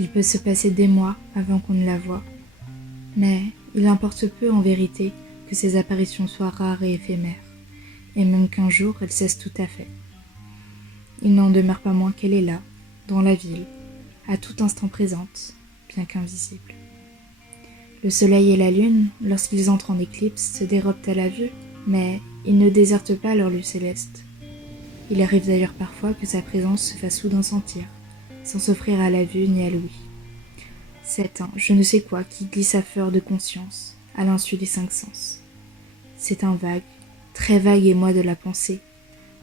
Il peut se passer des mois avant qu'on ne la voie, mais il importe peu en vérité que ces apparitions soient rares et éphémères, et même qu'un jour elles cessent tout à fait. Il n'en demeure pas moins qu'elle est là, dans la ville, à tout instant présente, bien qu'invisible. Le soleil et la lune, lorsqu'ils entrent en éclipse, se dérobent à la vue, mais ils ne désertent pas leur lieu céleste. Il arrive d'ailleurs parfois que sa présence se fasse soudain sentir, sans s'offrir à la vue ni à l'ouïe. C'est un je ne sais quoi qui glisse à fleur de conscience, à l'insu des cinq sens. C'est un vague, très vague émoi de la pensée,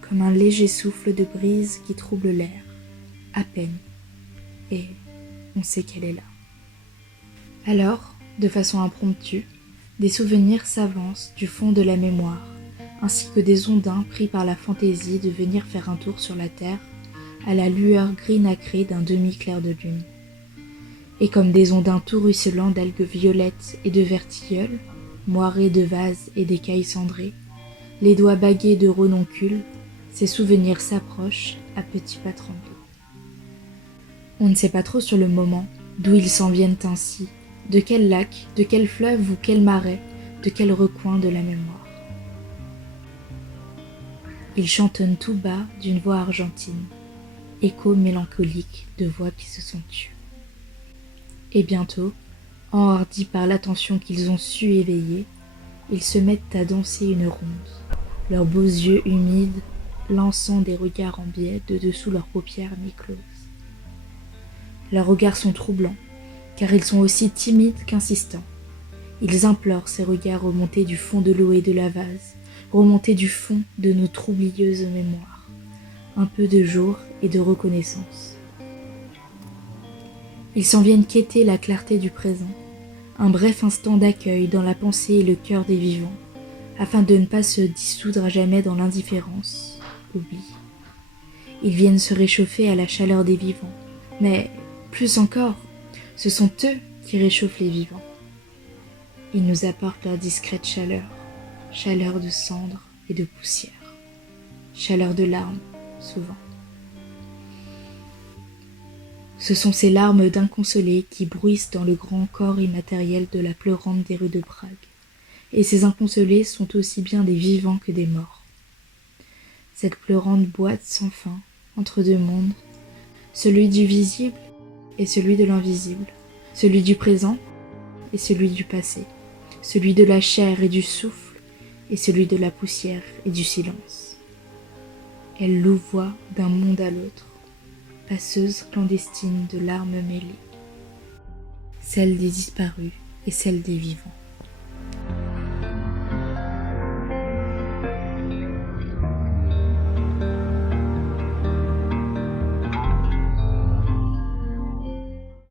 comme un léger souffle de brise qui trouble l'air, à peine, et on sait qu'elle est là. Alors, de façon impromptue, des souvenirs s'avancent du fond de la mémoire, ainsi que des ondins pris par la fantaisie de venir faire un tour sur la terre, à la lueur gris nacrée d'un demi-clair de lune. Et comme des ondins tout ruisselants d'algues violettes et de vertilleuls, moirés de vases et d'écailles cendrées, les doigts bagués de renoncules, ces souvenirs s'approchent à petits pas tremblés. On ne sait pas trop sur le moment d'où ils s'en viennent ainsi, de quel lac, de quel fleuve ou quel marais, de quel recoin de la mémoire. Ils chantonnent tout bas d'une voix argentine, écho mélancolique de voix qui se sont tues. Et bientôt, enhardis par l'attention qu'ils ont su éveiller, ils se mettent à danser une ronde, leurs beaux yeux humides lançant des regards en biais de dessous leurs paupières mi-closes. Leurs regards sont troublants, car ils sont aussi timides qu'insistants. Ils implorent ces regards remontés du fond de l'eau et de la vase, remontés du fond de notre oublieuse mémoire. Un peu de jour et de reconnaissance. Ils s'en viennent quêter la clarté du présent, un bref instant d'accueil dans la pensée et le cœur des vivants, afin de ne pas se dissoudre à jamais dans l'indifférence, l'oubli. Ils viennent se réchauffer à la chaleur des vivants, mais, plus encore, ce sont eux qui réchauffent les vivants. Ils nous apportent leur discrète chaleur, chaleur de cendre et de poussière, chaleur de larmes, souvent. Ce sont ces larmes d'inconsolés qui bruissent dans le grand corps immatériel de la pleurante des rues de Prague, et ces inconsolés sont aussi bien des vivants que des morts. Cette pleurante boîte sans fin, entre deux mondes, celui du visible et celui de l'invisible, celui du présent et celui du passé, celui de la chair et du souffle et celui de la poussière et du silence. Elle louvoie d'un monde à l'autre, passeuse clandestine de larmes mêlées, celle des disparus et celle des vivants.